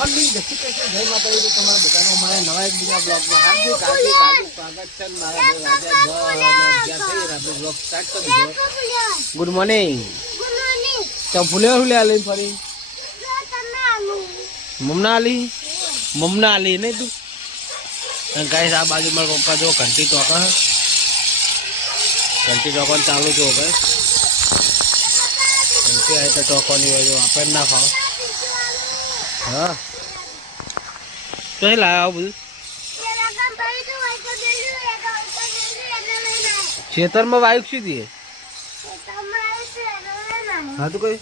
Morning જય શ્રી કૃષ્ણ, જય માતાજી. તમારા બધાનો અમારા નવા એક બીજા બ્લોગમાં હાર્દિક સ્વાગત છે. મારા ભાઈ રાજા 10 અને 11 થઈ આપણે બ્લોગ સ્ટાર્ટ કરી દીધો. Good morning. તો ફૂલે લઈને ફરી મમના આલી નહીં તું ગાઈસ. આ બાજુ મારા પપ્પા જો ઘંટી ટોકન ચાલુ જો ભાઈ. ઘંટી આવે તો ટોકવાની હોય જો આપણે ના ખાવ. હા તો એ લાવ્યા આવું બધું ખેતરમાં વાયુ શું દે? હા તો કઈ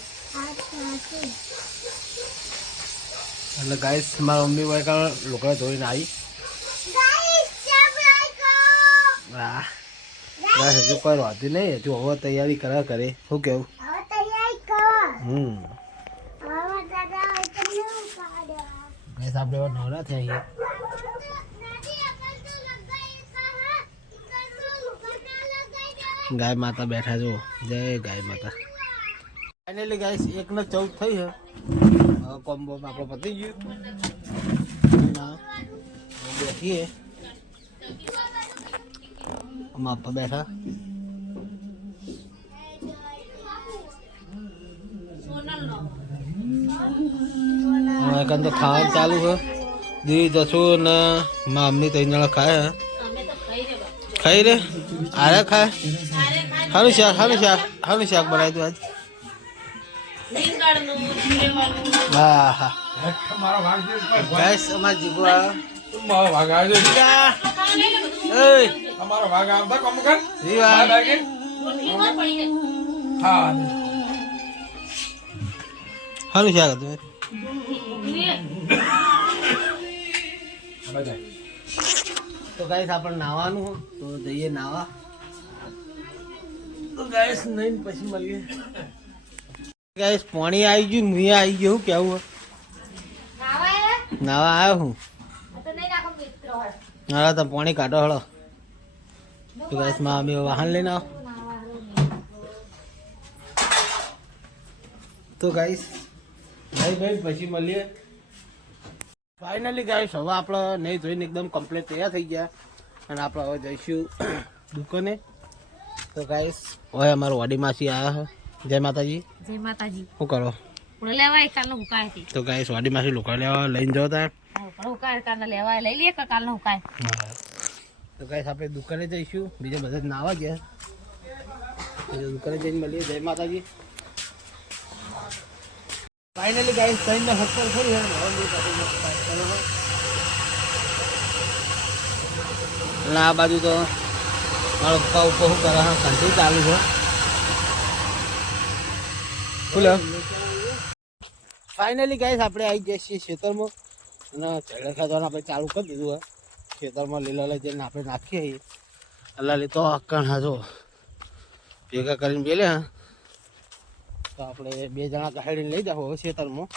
એટલે ગાઈસ મારા મમ્મી વાય લોકો ધોઈને આવી. હા હજુ કોઈ વાંધું નહીં, હજુ હવે તૈયારી કરે. શું કેવું? આપણે નવરા થયા ગાય માતા બેઠા જો. જય ગાય માતા. ફાઇનલી ગાઈસ 1:14 થઈ છે. કોમ્બો આપણો પતી ગયું. બેઠીએ માપા બેઠા. તો ખાવાનું ચાલુ છે. દીદી જશો ને મમ્મી 3 જણા ખાય. ખાઈ રે આરે ખાય. હાનું શાક બનાવી તું આજ? હા હા ગાઈસ અમાર જીગવા મારો ભાગ આવ્યો છે. એય તમારો ભાગ આવતા કોમ કર જીવા લાગે. હા હાનું શાક હતું? તો ગાઈસ આપણે નાવાનું તો જઈએ નાવા. તો ગાઈસ નહીં પછી મળીએ. ગાઈસ પાણી આવી ગયું, મુએ આવી ગયો. શું કેવું? નાવા આવ્યો હું. હા તો પાણી કાઢો હળો. તો ગાઈસ માં અમે વાહન લઈને આવો. તો ગાઈસ ભાઈ પછી મળીએ. ફાઇનલી ગાઈસ હવે આપણે નહીં જોઈને એકદમ કમ્પ્લીટ તૈયાર થઈ ગયા અને આપણે હવે જઈશું દુકાને. તો ગાઈસ હવે અમારો વાડી માસી આવ્યા છે. જય માતાજી. જય માતાજી. શું કરો? લેવાય કાલનો હુકાય. તો ગાઈસ વાડી માસી લોકો લેવા લઈને જાવ તા હુકાય કાલનો લેવાય લઈ લે કાલનો હુકાય. તો ગાઈસ આપણે દુકાને જઈશું. બીજા બધા નાવા ગયા. દુકાને જઈને મળીએ. જય માતાજી. ફાઇનલી ગાઈસ ટ્રેનનો હક્કર ખોલી અને આ બાજુ તો મારો પપ્પા ઉપર શું કરે? કંઠી ચાલુ છે. બોલો. ફાઇનલી ગાઈસ આપણે આવી જઈએ છીએ ખેતરમાં અને ચેડા ખાધવાનું આપણે ચાલુ કરી દીધું હોય. ખેતરમાં લીલા લઈ જઈને આપણે નાખીએ. એટલે તો અક્કણ હાજો ભેગા કરીને બેલે. તો આપણે 2 જણા કહેડીને લઈ જાવ ખેતરમાં.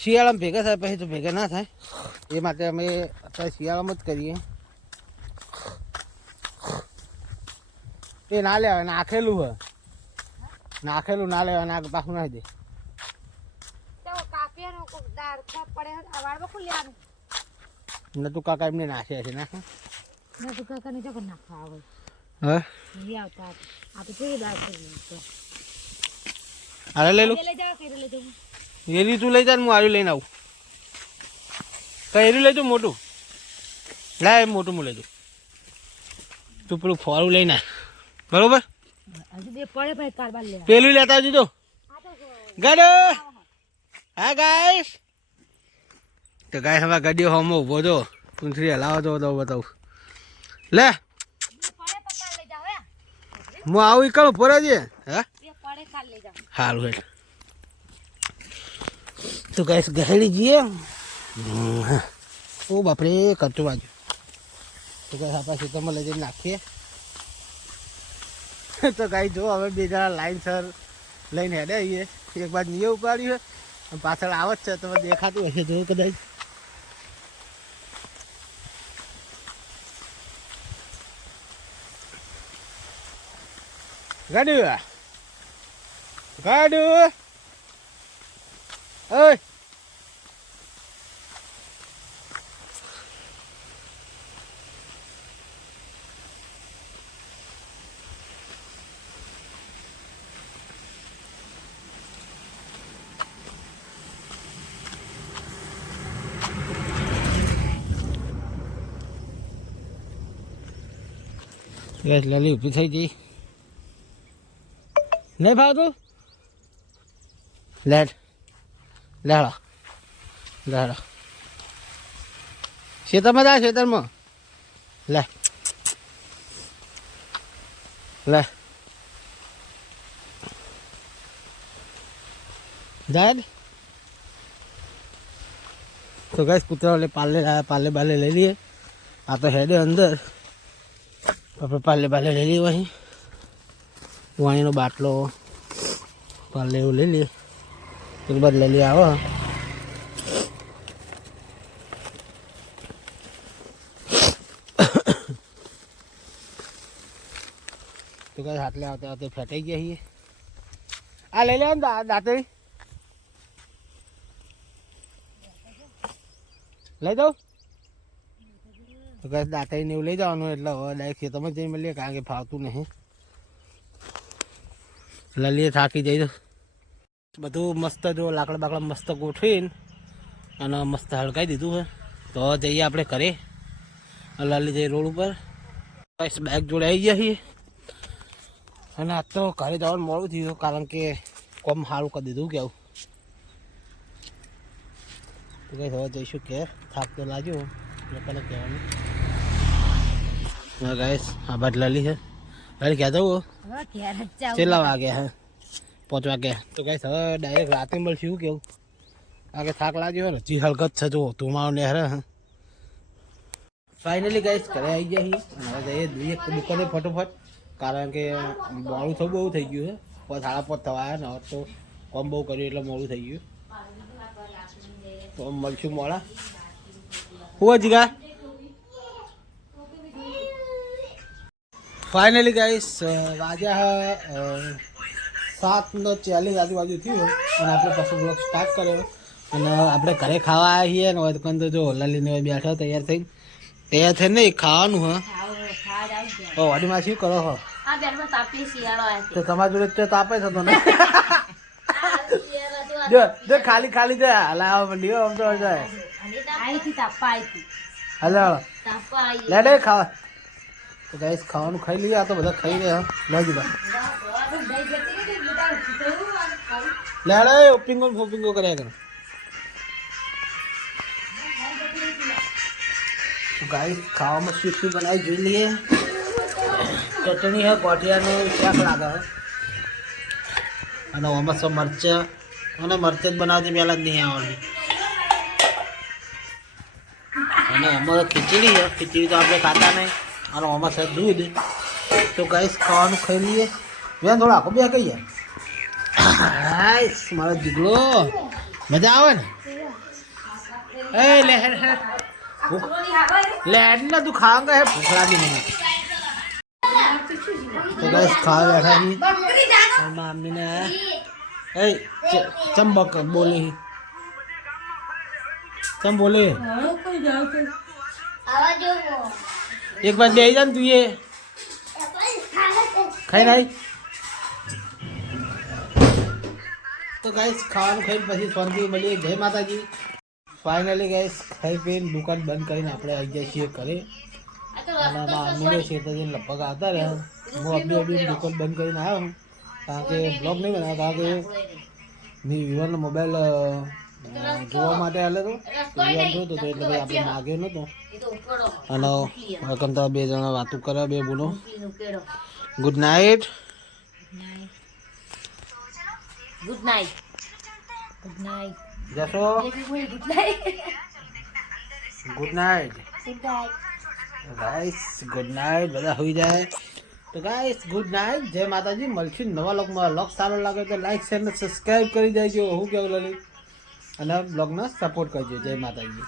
શિયાળામાં ભેગા થાય પછી તો ભેગા ના થાય. એ માટે અમે અત્યારે શિયાળામાં જ કરીએ. એ ના લેવાય, નાખેલું હોય. નાખેલું ના લેવાય, ના પાછું નાખી દે. નતું કાકા એમને નાખ્યા છે. નાખે નતું કાકા ને જગર નાખવા આવે. હા અરે લઈ લો. એરી તું લઈ જા, હું આર્યું લઈને આવું. કઈ એરી લઈ જાઉં મોટું? લાય મોટું હું લઈ જાઉં. તું પેલું ફોરું લઈને બરોબર. પેલું લેતા આવજો તો ગાડો. હા ગાઈસ તો ગાઈસ હવે ગાડીઓ હમો ઉભો છો. પૂંછડી હલાવો તો બતાવું. લે હું આવું કણ ફરે છે. હા સારું હેઠ. તો ગાઈસ ગહેડી જઈએ. ઓ બાપરે કરતું બાજુ. તો ગાઈસ આપણા ખેતરમાં લઈ જઈને નાખીએ. તો ગાઈ જો હવે 2 જણા લાઈનસર લઈને હેડે આવીએ. એક બાજુ નીચે ઉપાડ્યું છે, પાછળ આવત છે. તમે દેખાતું હશે જો કદાચ. ગાડું ગાડું ઓય ગેસ લલી ઊભી થઈ ગઈ નહીં ભાવતું લેડ લેડો લેડો ખેતરમાં જા ખેતરમાં લે લે જાય તો ગેસ કૂતરા એટલે પાલે બાલે લઈ લઈએ આ તો હેડે અંદર આપણે પાલે બાલે લઈ લઈએ અહીં વાણીનો બાટલો પાલે એવું લઈ લઈએ ત્યારબાદ લઈ લઈએ આવો તો કઈ હાથલે આવતા આવતા ફેટાઈ ગયા છીએ આ લઈ લે દાંતરી લઈ દઉં તો કઈ દાંતરીને એવું લઈ જવાનું એટલે હવે ડાયરેક્ટ ખેતરમાં જઈ મળીએ કારણ કે ફાવતું નહીં લલીએ થાકી જઈ બધું મસ્ત જો લાકડા બાકડા મસ્ત ગોઠવીને અને મસ્ત હળગાવી દીધું છે તો જઈએ આપણે ઘરે લલી જઈએ રોડ ઉપર બાઇક જોડે આવી ગયા છીએ અને આજ તો ઘરે જવાનું મોડું થયું કારણ કે કોમ સારું કરી દીધું કેવું તો કંઈ હવે જઈશું કે થાક તો લાગ્યો લોકોને કહેવાનું ગાઈસ આ બાદ લલી છે લલી ક્યાં જવું કેટલા વાગ્યા હે 5 વાગ્યા તો ગાઈસ હવે ડાયરેક્ટ રાતે મળશું કેવું આગે થાક લાગ્યો ને હજી હલકત છે જો તુમાવ નહેર ફાઇનલી ગાઈસ ઘરે આવી ગયા છીએ હવે જઈએ દુકાને ફટોફટ કારણ કે મોડું થયું બહુ થઈ ગયું છે 5:30 થવા આવ્યા ને હવે તો કોમ બહુ કર્યું એટલે મોડું થઈ ગયું તો મળશું મોડા હું જીગા ફાઇનલી ગાઈસ વાગ્યા 7:40 આજુબાજુ થયું અને આપણે પાછું બ્લોગ સ્ટાર્ટ કર્યો અને આપણે ઘરે ખાવા આવ્યા છીએ ને હવે તો જો લલીને બેઠા તૈયાર થઈને નહીં ખાવાનું હ વાડીમાં શું કરો હો તો તમારા જોડે તો તાપે થતો ને જો ખાલી ખાલી જાય હલાવા મંડી આમ તો જાય હલો લે લે ખાવા તો ગાઈસ ખાવાનું ખાઈ લઈએ આ તો બધા ખાઈ રહ્યા લઈ દીધા લે લે ઓપિંગો ફોપિંગો કર્યા કરે તો ગાઈસ ખાવામાં શું શું બનાવી જોઈ લઈએ ચટણી હે કોઠિયાનું શાક લાગે અને આમાં સબ મરચાં અને મરચાં જ બનાવતી પહેલાં જ નહીં આવડે અને આમાં ખીચડી છે ખીચડી તો આપણે ખાતા નહીં અને આમાં છે દૂધ તો ગાઈસ ખાવાનું ખાઈ લઈએ બેન થોડા આખો બે કહીએ હાઈસ મારો જીગલો મજા આવે ને એ લે લેડ ના તું ખાવા હે ભૂખ લાગી મને તો ગાઈસ ખાવા બેઠા છીએ મામી ને એ ચંબક બોલે ચમ બોલે એક બાર બે જા ને તું એ ખાઈ નાઈ તો ગાઈસ ખાવાનું ખાઈને પછી શાંતિ મળીએ જય માતાજી ફાઇનલી ગાઈસ ખાઈ પીને દુકાન બંધ કરીને આપણે આવી જાય છીએ ઘરે અને મમ્મીને શેતાજીને લગભગ આવતા રહ્યા હું અબી દુકાન બંધ કરીને આવ્યો કારણ કે બ્લોગ નહીં બનાવ્યો કારણ કે મેં વિવાનનો મોબાઈલ જોવા માટે હાલે તો વિવાન જોતો હતો એટલે આપણે માગ્યો નહોતો અને વકમતા બે જણા વાતો કરે બે બોલો good night good night good night જશો good night guys good night બધા હોઈ જાય તો ગાઈસ ગુડ નાઇટ જય માતાજી મળશું નવા લોક સારો લાગે તો લાઈક શેર ને સબસ્ક્રાઈબ કરી દેજો હું કેવું લલિત અને બ્લોગને સપોર્ટ કરજો જય માતાજી.